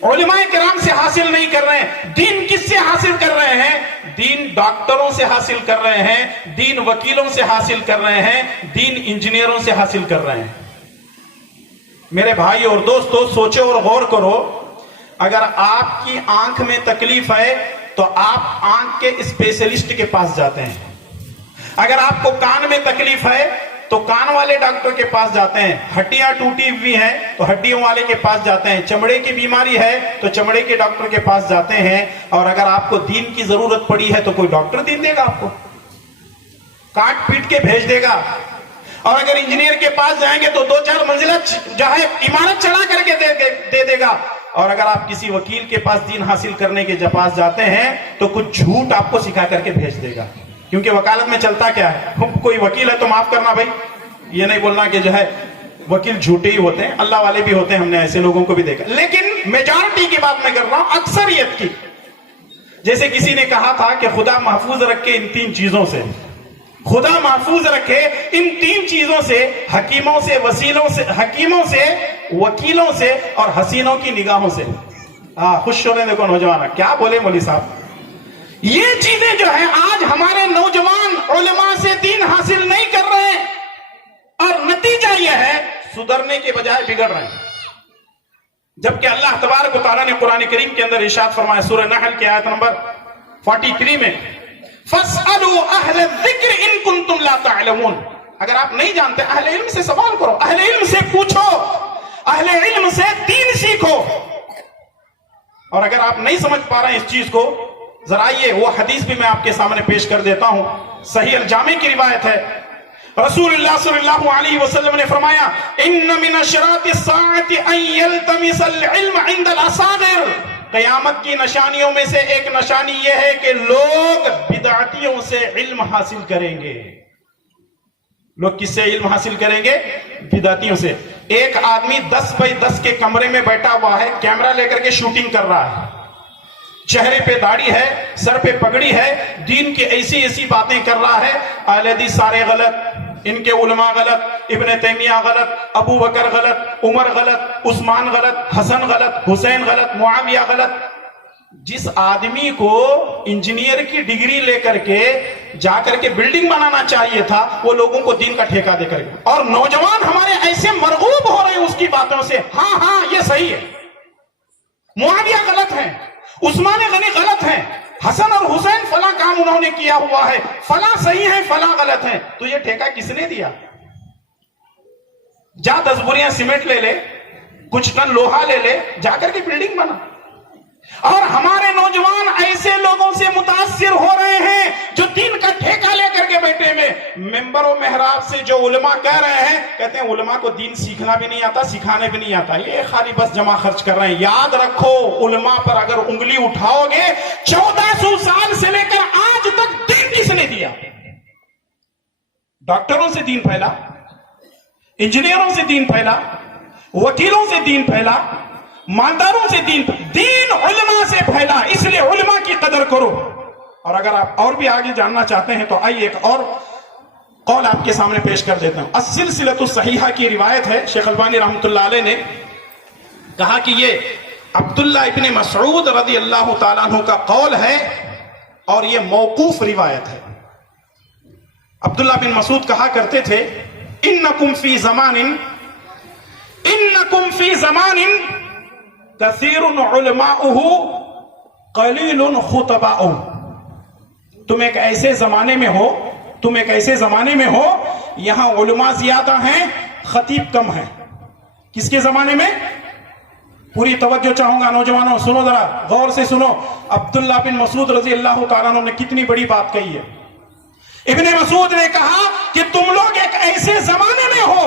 علماء کرام سے حاصل نہیں کر رہے ہیں۔ دین کس سے حاصل کر رہے ہیں؟ دین ڈاکٹروں سے حاصل کر رہے ہیں، دین وکیلوں سے حاصل کر رہے ہیں، دین انجینئروں سے حاصل کر رہے ہیں۔ میرے بھائی اور دوستو، سوچو اور غور کرو، اگر آپ کی آنکھ میں تکلیف ہے تو آپ آنکھ کے اسپیشلسٹ کے پاس جاتے ہیں۔ اگر آپ کو کان میں تکلیف ہے تو کان والے ڈاکٹر کے پاس جاتے ہیں۔ ہڈیاں ٹوٹی ہوئی ہیں تو ہڈیوں والے کے پاس جاتے ہیں۔ چمڑے کی بیماری ہے تو چمڑے کے ڈاکٹر کے پاس جاتے ہیں۔ اور اگر آپ کو دین کی ضرورت پڑی ہے تو کوئی ڈاکٹر دین دے گا، آپ کو کاٹ پیٹ کے بھیج دے گا۔ اور اگر انجینئر کے پاس جائیں گے تو 2-4 منزلہ جو ہے عمارت چڑھا کر کے دے دے گا۔ اور اگر آپ کسی وکیل کے پاس دین حاصل کرنے کے پاس جاتے ہیں تو کچھ جھوٹ آپ کو سکھا کر کے بھیج دے گا، کیونکہ وکالت میں چلتا کیا ہے؟ کوئی وکیل ہے تو معاف کرنا بھائی، یہ نہیں بولنا کہ جو ہے وکیل جھوٹے ہی ہوتے ہیں، اللہ والے بھی ہوتے ہیں، ہم نے ایسے لوگوں کو بھی دیکھا۔ لیکن میجارٹی کی بات میں کر رہا ہوں، اکثریت کی۔ جیسے کسی نے کہا تھا کہ خدا محفوظ رکھے ان 3 چیزوں سے، خدا محفوظ رکھے ان 3 چیزوں سے، حکیموں سے، حکیموں سے، وکیلوں سے اور حسینوں کی نگاہوں سے۔ خوش ہو رہے ہیں، دیکھو نوجوان کیا بولے مولوی صاحب۔ یہ چیزیں جو ہیں آج ہمارے نوجوان علماء سے دین حاصل نہیں کر رہے ہیں، اور نتیجہ یہ ہے سدھرنے کے بجائے بگڑ رہے ہیں۔ جبکہ اللہ تبارک و تعالیٰ نے قرآن کریم کے اندر ارشاد فرمایا، سورہ نحل کی آیت نمبر 43 میں، فَاسْأَلُوا أَهْلَ الذِّكْرِ إِن كُنتُمْ لَا تَعْلَمُونَ۔ اگر آپ نہیں جانتے، اہل علم سے سوال کرو، اہل علم سے پوچھو، اہل علم سے دین سیکھو۔ اور اگر آپ نہیں سمجھ پا رہے ہیں اس چیز کو، ذرا یہ وہ حدیث بھی میں آپ کے سامنے پیش کر دیتا ہوں، صحیح الجامع کی روایت ہے۔ رسول اللہ صلی اللہ علیہ وسلم نے فرمایا، ان من اشراط الساعة ان يلتمس العلم عند الاصاغر۔ قیامت کی نشانیوں میں سے ایک نشانی یہ ہے کہ لوگ بدعتیوں سے علم حاصل کریں گے۔ لوگ کس سے علم حاصل کریں گے؟ بدعتیوں سے۔ ایک آدمی 10x10 کے کمرے میں بیٹھا ہوا ہے، کیمرہ لے کر کے شوٹنگ کر رہا ہے، چہرے پہ داڑھی ہے، سر پہ پگڑی ہے، دین کی ایسی ایسی باتیں کر رہا ہے۔ اہل حدیث سارے غلط، ان کے علماء غلط، ابن تیمیہ غلط، ابو بکر غلط، عمر غلط، عثمان غلط، حسن غلط، حسین غلط، معاویہ غلط۔ جس آدمی کو انجینئر کی ڈگری لے کر کے جا کر کے بلڈنگ بنانا چاہیے تھا، وہ لوگوں کو دین کا ٹھیکہ دے کر کے، اور نوجوان ہمارے ایسے مرغوب ہو رہے ہیں اس کی باتوں سے۔ ہاں یہ صحیح ہے، معاویہ غلط ہے، عثمان غنی غلط ہیں، حسن اور حسین فلاں کام انہوں نے کیا ہوا ہے، فلاں صحیح ہے، فلاں غلط ہے۔ تو یہ ٹھیکہ کس نے دیا؟ جا 10 بوریاں سیمنٹ لے لے، کچھ ٹن لوہا لے لے، جا کر کے بلڈنگ بنا۔ اور ہمارے نوجوان ایسے لوگوں سے متاثر ہو رہے ہیں جو دین کا ٹھیکہ لے کر کے بیٹھے ہوئے، ممبر و محراب سے جو علماء کہہ رہے ہیں، کہتے ہیں علماء کو دین سیکھنا بھی نہیں آتا، سکھانے بھی نہیں آتا، یہ خالی بس جمع خرچ کر رہے ہیں۔ یاد رکھو، علماء پر اگر انگلی اٹھاؤ گے، 1400 سال سے لے کر آج تک دین کس نے دیا؟ ڈاکٹروں سے دین پھیلا، انجینئروں سے دین پھیلا، وکیلوں سے دین پھیلا، مالداروں سے دین علماء سے پھیلا۔ اس لیے علماء کی قدر کرو۔ اور اگر آپ اور بھی آگے جاننا چاہتے ہیں تو آئیے ایک اور قول آپ کے سامنے پیش کر دیتا ہوں۔ السلسلۃ الصحیحہ کی روایت ہے، شیخ البانی رحمۃ اللہ علیہ نے کہا کہ یہ عبداللہ ابن مسعود رضی اللہ تعالیٰ عنہ کا قول ہے اور یہ موقوف روایت ہے۔ عبداللہ بن مسعود کہا کرتے تھے، انکم فی زمان کثیر علماؤہ قلیل خطباؤہ۔ تم ایک ایسے زمانے میں ہو یہاں علماء زیادہ ہیں، خطیب کم ہیں۔ کس کے زمانے میں؟ پوری توجہ چاہوں گا نوجوانوں، سنو ذرا غور سے سنو۔ عبداللہ بن مسعود رضی اللہ تعالیٰ عنہ نے کتنی بڑی بات کہی ہے۔ ابن مسعود نے کہا کہ تم لوگ ایک ایسے زمانے میں ہو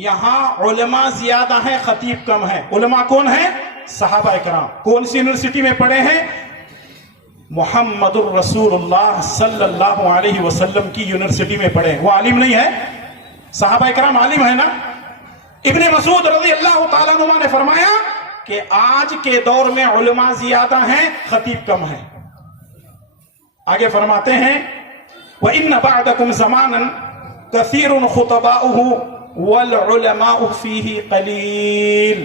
یہاں علماء زیادہ ہیں، خطیب کم ہیں۔ علماء کون ہیں؟ صحابہ اکرام۔ کون سی یونیورسٹی میں پڑھے ہیں؟ محمد الرسول اللہ صلی اللہ علیہ وسلم کی یونیورسٹی میں پڑھے ہیں۔ وہ عالم نہیں ہے؟ صحابہ اکرام عالم ہے نا؟ ابن مسعود رضی اللہ تعالیٰ عنہ نے فرمایا کہ آج کے دور میں علماء زیادہ ہیں، خطیب کم ہیں۔ آگے فرماتے ہیں وَإِنَّ بَعْدَكُمْ زَمَانًا كَثِيرٌ خُطَبَاؤُهُ وَالْعُلَمَاءُ فِيهِ قَلِيلٌ۔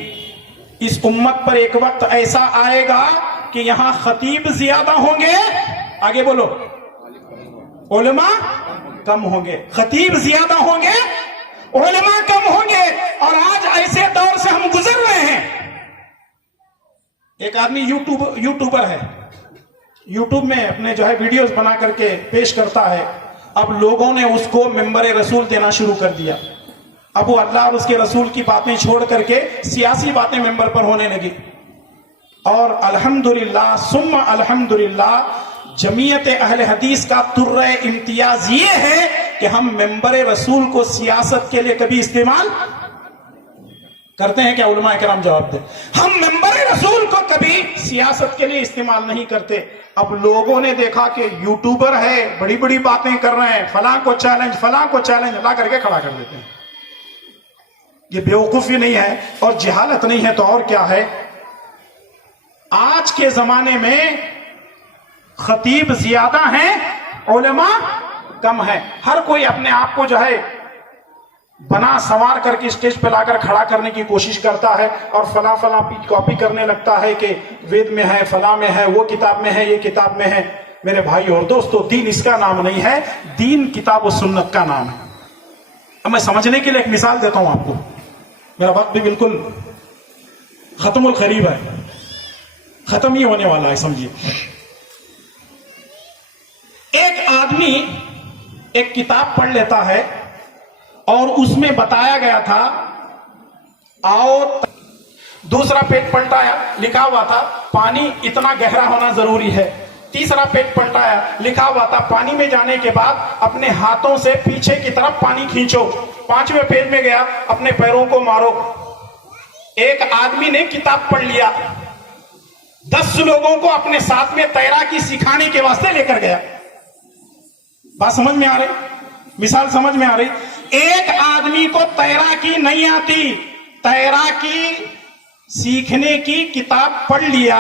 اس امت پر ایک وقت ایسا آئے گا کہ یہاں خطیب زیادہ ہوں گے، آگے بولو، علماء کم ہوں گے۔ خطیب زیادہ ہوں گے، علماء کم ہوں گے۔ اور آج ایسے دور سے ہم گزر رہے ہیں۔ ایک آدمی یوٹیوبر ہے، یوٹیوب میں اپنے جو ہے ویڈیوز بنا کر کے پیش کرتا ہے۔ اب لوگوں نے اس کو ممبر رسول دینا شروع کر دیا۔ اب وہ اللہ اور اس کے رسول کی باتیں چھوڑ کر کے سیاسی باتیں ممبر پر ہونے لگی۔ اور الحمدللہ ثم الحمدللہ جمعیت اہل حدیث کا ترہ امتیاز یہ ہے کہ ہم ممبر رسول کو سیاست کے لیے کبھی استعمال کرتے ہیں کیا؟ علماء کرام جواب دیں۔ ہم ممبر رسول کو کبھی سیاست کے لیے استعمال نہیں کرتے۔ اب لوگوں نے دیکھا کہ یوٹیوبر ہے، بڑی بڑی باتیں کر رہے ہیں، فلاں کو چیلنج لا کر کے کھڑا کر دیتے ہیں۔ یہ بیوقوفی نہیں ہے اور جہالت نہیں ہے تو اور کیا ہے؟ آج کے زمانے میں خطیب زیادہ ہیں، علماء کم ہیں۔ ہر کوئی اپنے آپ کو جو ہے بنا سنوار کر کے اسٹیج پہ لا کر کھڑا کرنے کی کوشش کرتا ہے اور فلاں کاپی کرنے لگتا ہے کہ وید میں ہے، فلاں میں ہے، وہ کتاب میں ہے، یہ کتاب میں ہے۔ میرے بھائی اور دوستو، دین اس کا نام نہیں ہے، دین کتاب و سنت کا نام ہے۔ اب میں سمجھنے کے لیے ایک مثال دیتا ہوں آپ کو، میرا وقت بھی بالکل ختم القریب ہے، ختم ہی ہونے والا ہے، سمجھیے۔ ایک آدمی ایک کتاب پڑھ لیتا ہے اور اس میں بتایا گیا تھا، آؤ دوسرا پیج پلٹایا، لکھا ہوا تھا پانی اتنا گہرا ہونا ضروری ہے۔ تیسرا پیج پلٹایا، لکھا ہوا تھا پانی میں جانے کے بعد اپنے ہاتھوں سے پیچھے کی طرف پانی کھینچو۔ پانچویں پیج میں گیا، اپنے پیروں کو مارو۔ ایک آدمی نے کتاب پڑھ لیا، 10 لوگوں کو اپنے ساتھ میں تیراکی سکھانے کے واسطے لے کر گیا۔ بات سمجھ میں آ رہی؟ مثال سمجھ میں آ رہی؟ ایک آدمی کو تیراکی نہیں آتی، تیراکی سیکھنے کی کتاب پڑھ لیا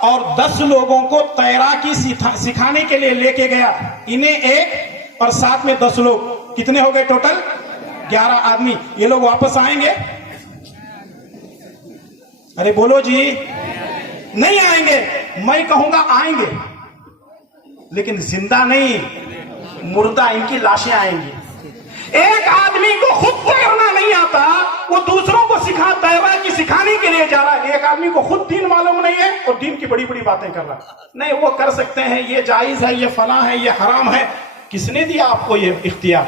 اور 10 لوگوں کو تیراکی سکھانے کے لیے لے کے گیا۔ انہیں ایک اور ساتھ میں 10 لوگ، کتنے ہو گئے ٹوٹل؟ 11 آدمی۔ یہ لوگ واپس آئیں گے؟ ارے بولو جی، نہیں آئیں گے۔ میں کہوں گا آئیں گے، لیکن زندہ نہیں، مردہ ان کی لاشیں آئیں گی۔ ایک آدمی کو خود تیرنا نہیں آتا، وہ دوسروں کو تیراکی سکھانے کے لیے جا رہا ہے۔ ایک آدمی کو خود دین معلوم نہیں ہے اور دین کی بڑی بڑی باتیں کر رہا ہے، نہیں وہ کر سکتے ہیں، یہ جائز ہے، یہ فلاں ہے، یہ حرام ہے۔ کس نے دیا آپ کو یہ اختیار؟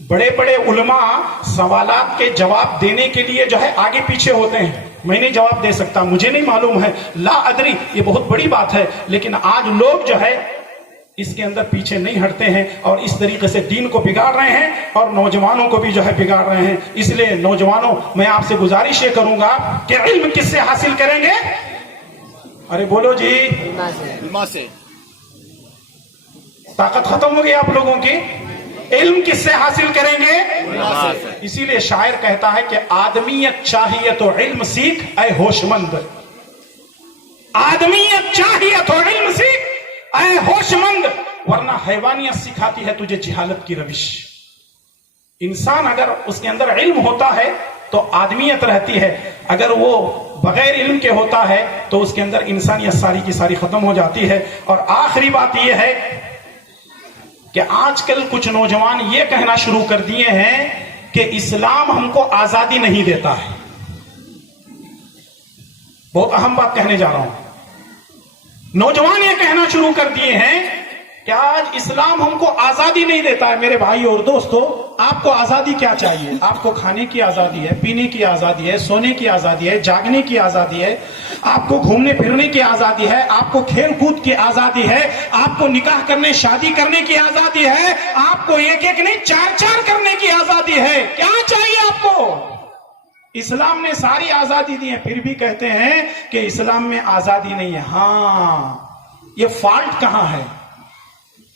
بڑے بڑے علماء سوالات کے جواب دینے کے لیے جو ہے آگے پیچھے ہوتے ہیں۔ میں نہیں جواب دے سکتا، مجھے نہیں معلوم ہے، لا ادری، یہ بہت بڑی بات ہے۔ لیکن آج لوگ جو ہے اس کے اندر پیچھے نہیں ہٹتے ہیں اور اس طریقے سے دین کو بگاڑ رہے ہیں اور نوجوانوں کو بھی جو ہے بگاڑ رہے ہیں. اس لیے نوجوانوں میں آپ سے گزارش یہ کروں گا کہ علم کس سے حاصل کریں گے؟ ارے بولو جی. علما سے. طاقت ختم ہو گئی آپ لوگوں کی. علم کس سے حاصل کریں گے؟ علما سے. اسی لیے شاعر کہتا ہے کہ آدمیت چاہیے تو علم سیکھ اے ہوش مند. آدمیت چاہیے تو علم سیکھ اے ہوش مند، ورنہ حیوانیت سکھاتی ہے تجھے جہالت کی روش. انسان اگر اس کے اندر علم ہوتا ہے تو آدمیت رہتی ہے، اگر وہ بغیر علم کے ہوتا ہے تو اس کے اندر انسانیت ساری کی ساری ختم ہو جاتی ہے. اور آخری بات یہ ہے کہ آج کل کچھ نوجوان یہ کہنا شروع کر دیے ہیں کہ اسلام ہم کو آزادی نہیں دیتا ہے. بہت اہم بات کہنے جا رہا ہوں. نوجوان یہ کہنا شروع کر دیے ہیں کہ آج اسلام ہم کو آزادی نہیں دیتا ہے. میرے بھائی اور دوستو، آپ کو آزادی کیا چاہیے؟ آپ کو کھانے کی آزادی ہے، پینے کی آزادی ہے، سونے کی آزادی ہے، جاگنے کی آزادی ہے، آپ کو گھومنے پھرنے کی آزادی ہے، آپ کو کھیل کود کی آزادی ہے، آپ کو نکاح کرنے شادی کرنے کی آزادی ہے، آپ کو ایک ایک نہیں چار چار کرنے کی آزادی ہے. کیا چاہیے آپ کو؟ اسلام نے ساری آزادی دی ہے، پھر بھی کہتے ہیں کہ اسلام میں آزادی نہیں ہے. ہاں، یہ فالٹ کہاں ہے؟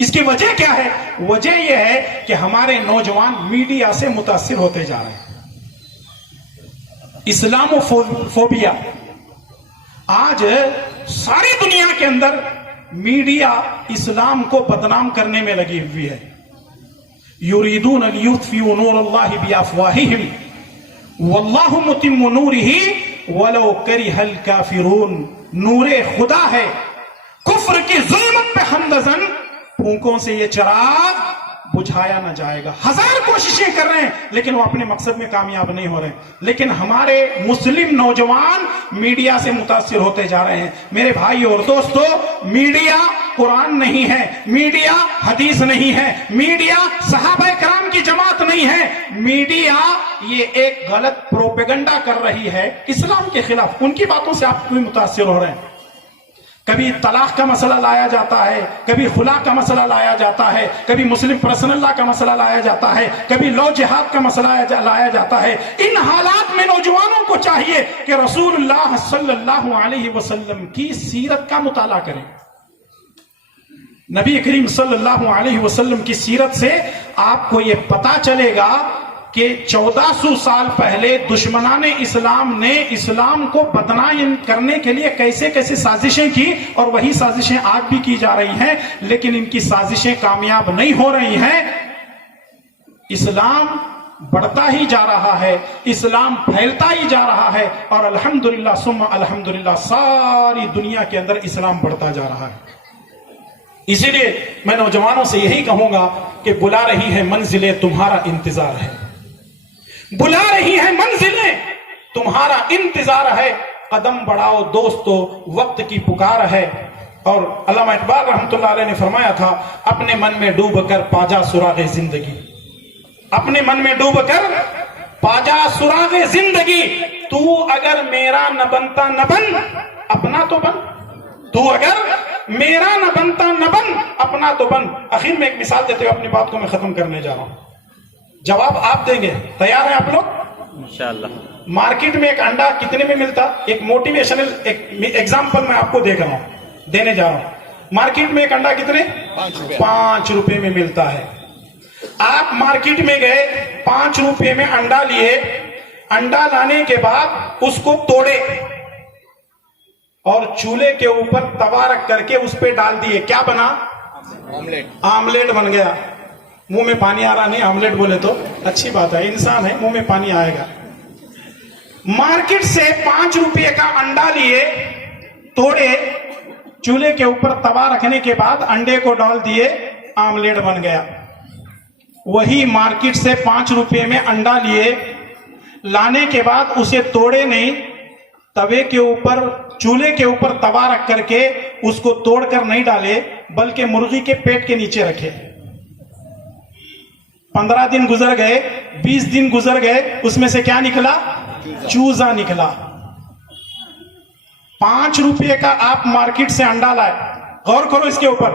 اس کی وجہ کیا ہے؟ وجہ یہ ہے کہ ہمارے نوجوان میڈیا سے متاثر ہوتے جا رہے ہیں. اسلام فوبیا آج ساری دنیا کے اندر میڈیا اسلام کو بدنام کرنے میں لگی ہوئی ہے. یریدون لیطفئوا نور اللہ بافواہہم واللہ متم نورہ ولو کرہ الکافرون. نور خدا ہے، کفر کی ظلمت پہ ہمدزن پھونکوں سے یہ چراغ بجھایا نہ جائے گا. ہزار کوششیں کر رہے ہیں لیکن وہ اپنے مقصد میں کامیاب نہیں ہو رہے ہیں. لیکن ہمارے مسلم نوجوان میڈیا سے متاثر ہوتے جا رہے ہیں. میرے بھائی اور دوستو، میڈیا قرآن نہیں ہے، میڈیا حدیث نہیں ہے، میڈیا صحابہ کرام کی جماعت نہیں ہے. میڈیا یہ ایک غلط پروپیگنڈا کر رہی ہے اسلام کے خلاف. ان کی باتوں سے آپ کیوں متاثر ہو رہے ہیں؟ کبھی طلاق کا مسئلہ لایا جاتا ہے، کبھی خلا کا مسئلہ لایا جاتا ہے، کبھی مسلم پرسنل لا کا مسئلہ لایا جاتا ہے، کبھی لو جہاد کا مسئلہ لایا جاتا ہے. ان حالات میں نوجوانوں کو چاہیے کہ رسول اللہ صلی اللہ علیہ وسلم کی سیرت کا مطالعہ کریں. نبی کریم صلی اللہ علیہ وسلم کی سیرت سے آپ کو یہ پتا چلے گا کہ 1400 سال پہلے دشمنان اسلام نے اسلام کو بدنام کرنے کے لیے کیسے کیسے سازشیں کی، اور وہی سازشیں آج بھی کی جا رہی ہیں، لیکن ان کی سازشیں کامیاب نہیں ہو رہی ہیں. اسلام بڑھتا ہی جا رہا ہے، اسلام پھیلتا ہی جا رہا ہے، اور الحمدللہ ثم الحمدللہ ساری دنیا کے اندر اسلام بڑھتا جا رہا ہے. اسی لیے میں نوجوانوں سے یہی کہوں گا کہ بلا رہی ہے منزلیں تمہارا انتظار ہے. بلا رہی ہے منزلیں تمہارا انتظار ہے. قدم بڑھاؤ دوستو، وقت کی پکار ہے. اور علامہ اقبال رحمۃ اللہ علیہ نے فرمایا تھا، اپنے من میں ڈوب کر پاجا سراغ زندگی. اپنے من میں ڈوب کر پاجا سراغ زندگی. تو اگر میرا نہ بنتا نہ بن، اپنا تو بن. تو اگر میرا نہ بنتا نہ بن، اپنا تو بن. آخر میں ایک مثال دیتے ہوئے اپنی بات کو میں ختم کرنے جا رہا ہوں. جواب آپ دیں گے، تیار ہیں آپ لوگ؟ انشاءاللہ. مارکیٹ میں ایک انڈا کتنے میں ملتا؟ ایک موٹیویشنل ایگزامپل میں آپ کو دیکھ رہا ہوں، دینے جا رہا ہوں. مارکیٹ میں ایک انڈا کتنے؟ 5 روپے میں ملتا ہے. آپ مارکیٹ میں گئے، 5 روپے میں انڈا لیے. انڈا لانے کے بعد اس کو توڑے اور چولہے کے اوپر توا رکھ کر کے اس پہ ڈال دیے. کیا بنا؟ آملیٹ بن گیا. منہ میں پانی آ رہا نہیں؟ آملیٹ بولے تو اچھی بات ہے، انسان ہے، منہ میں پانی آئے گا. مارکیٹ سے 5 روپے کا انڈا لیے، توڑے، چولہے کے اوپر توا رکھنے کے بعد انڈے کو ڈال دیے، آملیٹ بن گیا. وہی مارکیٹ سے 5 روپے میں انڈا لیے، لانے کے بعد اسے توڑے نہیں، توے کے اوپر چولہے کے اوپر توا رکھ کر کے اس کو توڑ کر نہیں ڈالے، بلکہ مرغی کے پیٹ کے نیچے رکھے. 15 دن گزر گئے، 20 دن گزر گئے، اس میں سے کیا نکلا؟ چوزا نکلا. 5 روپے کا آپ مارکیٹ سے انڈا لائے. غور کرو اس کے اوپر.